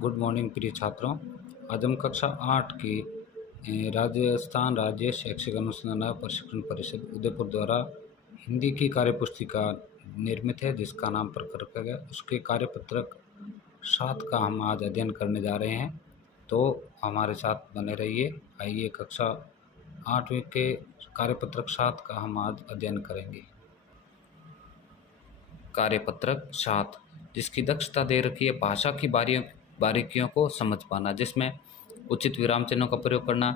Good morning प्रिय छात्रों। आज हम कक्षा 8 की राजस्थान राज्य शैक्षिक अनुसंधान व प्रशिक्षण परिषद उदयपुर द्वारा हिंदी की कार्यपुस्तिका निर्मित है, जिसका नाम प्रकट रखा गया। उसके कार्यपत्रक 7 का हम आज अध्ययन करने जा रहे हैं, तो हमारे साथ बने रहिए। आइए कक्षा 8वीं के कार्यपत्रक 7 का हम आज अध्ययन करेंगे। कार्यपत्रक 7 जिसकी दक्षता दे रखी है भाषा की बारीकियों को समझ पाना, जिसमें उचित विराम चिन्हों का प्रयोग करना,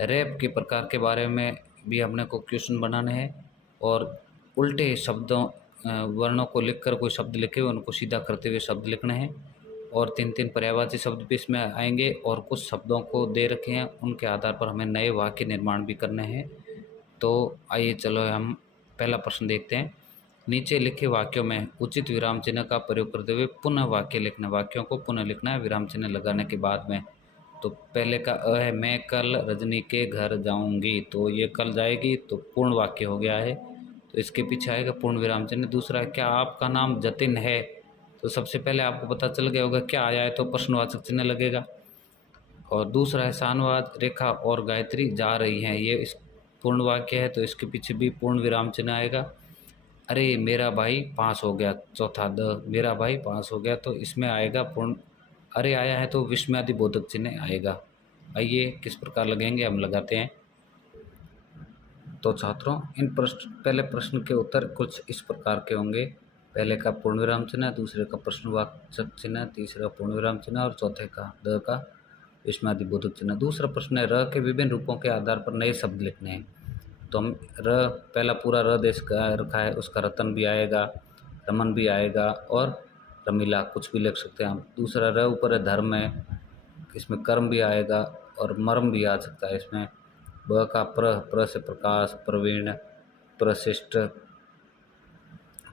रैप के प्रकार के बारे में भी अपने को क्वेश्चन बनाने हैं, और उल्टे शब्दों वर्णों को लिखकर कोई शब्द लिखे हुए उनको सीधा करते हुए शब्द लिखने हैं, और 3 पर्यायवाची शब्द भी इसमें आएंगे, और कुछ शब्दों को दे रखे हैं उनके आधार पर हमें नए वाक्य निर्माण भी करने हैं। तो आइए चलो हम पहला प्रश्न देखते हैं। नीचे लिखे वाक्यों में उचित विराम चिन्ह का प्रयोग करते हुए पुनः वाक्य लिखना। वाक्यों को पुनः लिखना है विराम चिन्ह लगाने के बाद में। तो पहले का अ है, मैं कल रजनी के घर जाऊंगी, तो ये कल जाएगी तो पूर्ण वाक्य हो गया है, तो इसके पीछे आएगा पूर्ण विराम चिन्ह। दूसरा है, क्या आपका नाम जतिन है, तो सबसे पहले आपको पता चल गया होगा क्या आया है, तो प्रश्नवाचक चिन्ह लगेगा। और दूसरा है, शानवाज रेखा और गायत्री जा रही हैं, ये इस पूर्ण वाक्य है, तो इसके पीछे भी पूर्ण विराम चिन्ह आएगा। अरे मेरा भाई पास हो गया, चौथा द मेरा भाई पास हो गया, तो इसमें आएगा पूर्ण अरे आया है तो विस्मयादि बोधक चिन्ह आएगा। आइए किस प्रकार लगेंगे हम लगाते हैं। तो छात्रों इन पहले प्रश्न के उत्तर कुछ इस प्रकार के होंगे। पहले का पूर्ण विराम चिन्ह, दूसरे का प्रश्नवाचक चिन्ह, तीसरा पूर्ण विराम चिन्ह और चौथे का द का विस्मयादि बोधक चिन्ह। दूसरा प्रश्न है, र के विभिन्न रूपों के आधार पर नए शब्द लिखने हैं। तो हम पहला पूरा र देश का रखा है, उसका रतन भी आएगा, रमन भी आएगा और रमीला कुछ भी लिख सकते हैं हम। दूसरा र ऊपर है, धर्म है, इसमें कर्म भी आएगा और मर्म भी आ सकता है इसमें। ब का प्र से प्रकाश, प्रवीण, प्रशिष्ट,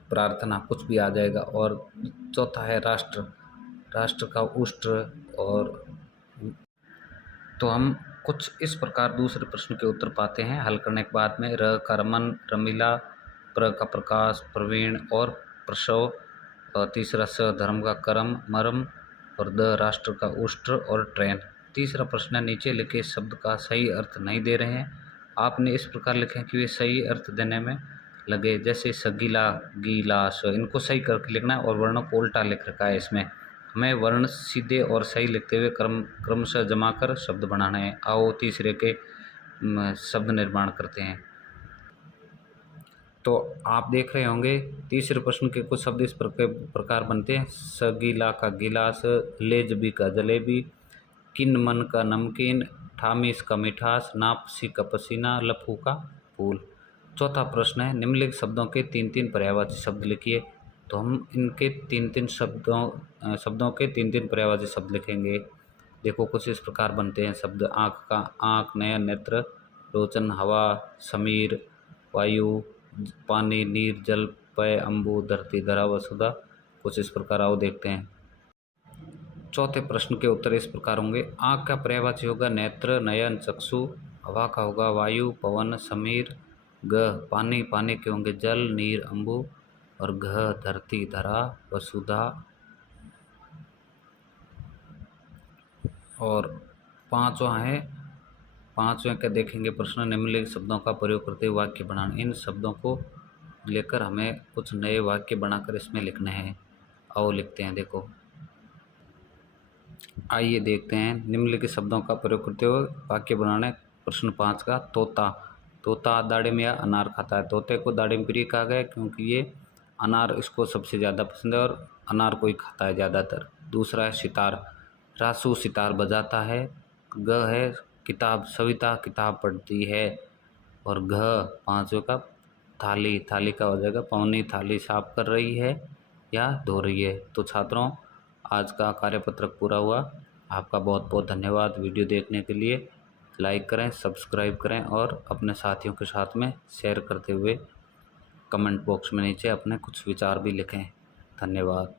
प्रार्थना कुछ भी आ जाएगा। और चौथा है राष्ट्र, राष्ट्र का उष्ट्र। और तो हम कुछ इस प्रकार दूसरे प्रश्न के उत्तर पाते हैं हल करने के बाद में। र का रमन, रमीला, प्र का प्रकाश, प्रवीण और प्रसव, और तीसरा स धर्म का कर्म, मर्म, और द राष्ट्र का उष्ट्र और ट्रेन। तीसरा प्रश्न है, नीचे लिखे शब्द का सही अर्थ नहीं दे रहे हैं। आपने इस प्रकार लिखे कि वे सही अर्थ देने में लगे, जैसे सगीला, गीलास, इनको सही करके लिखना है और वर्णों को उल्टा लिख रखा है इसमें। हमें वर्ण सीधे और सही लिखते हुए क्रमशः जमा कर शब्द बनाना है। आओ तीसरे के शब्द निर्माण करते हैं। तो आप देख रहे होंगे तीसरे प्रश्न के कुछ शब्द इस प्रकार बनते हैं। सगीला का गिलास, लेजबी का जलेबी, किन मन का नमकीन, ठामीस का मिठास, नापसी का पसीना, लफू का फूल। चौथा प्रश्न है, निम्नलिखित शब्दों के 3 पर्यायवाची शब्द लिखिए। तो हम इनके 3 शब्दों के 3 पर्यायवाची शब्द लिखेंगे। देखो कुछ इस प्रकार बनते हैं शब्द। आँख का आँख, नयन नेत्र, रोचन हवा, समीर वायु, पानी नीर, जल पय, अम्बु धरती, धरा वसुधा। कुछ इस प्रकार आओ देखते हैं। चौथे प्रश्न के उत्तर इस प्रकार होंगे। आँख का पर्यायवाची होगा नेत्र, नयन, चक्षु। हवा का होगा वायु, पवन, समीर। ग पानी, पानी के होंगे जल, नीर, अम्बु। और घ धरती, धरा, वसुधा। और पांचवें का देखेंगे प्रश्न, निम्नलिखित शब्दों का प्रयोग करते हुए वाक्य बनाना। इन शब्दों को लेकर हमें कुछ नए वाक्य बनाकर इसमें लिखने हैं। आओ लिखते हैं। देखो आइए देखते हैं निम्नलिखित शब्दों का प्रयोग करते हुए वाक्य बनाने। प्रश्न 5 का, तोता, तोता दाड़िम या अनार खाता है। तोते को दाड़िम प्रिय कहा गया क्योंकि ये अनार इसको सबसे ज़्यादा पसंद है और अनार को ही खाता है ज़्यादातर। दूसरा है सितार, रासू सितार बजाता है। ग है किताब, सविता किताब पढ़ती है। और घ पांचवें का, थाली, थाली का हो जाएगा पवनी थाली साफ कर रही है या धो रही है। तो छात्रों आज का कार्यपत्रक पूरा हुआ। आपका बहुत बहुत धन्यवाद वीडियो देखने के लिए। लाइक करें, सब्सक्राइब करें और अपने साथियों के साथ में शेयर करते हुए कमेंट बॉक्स में नीचे अपने कुछ विचार भी लिखें। धन्यवाद।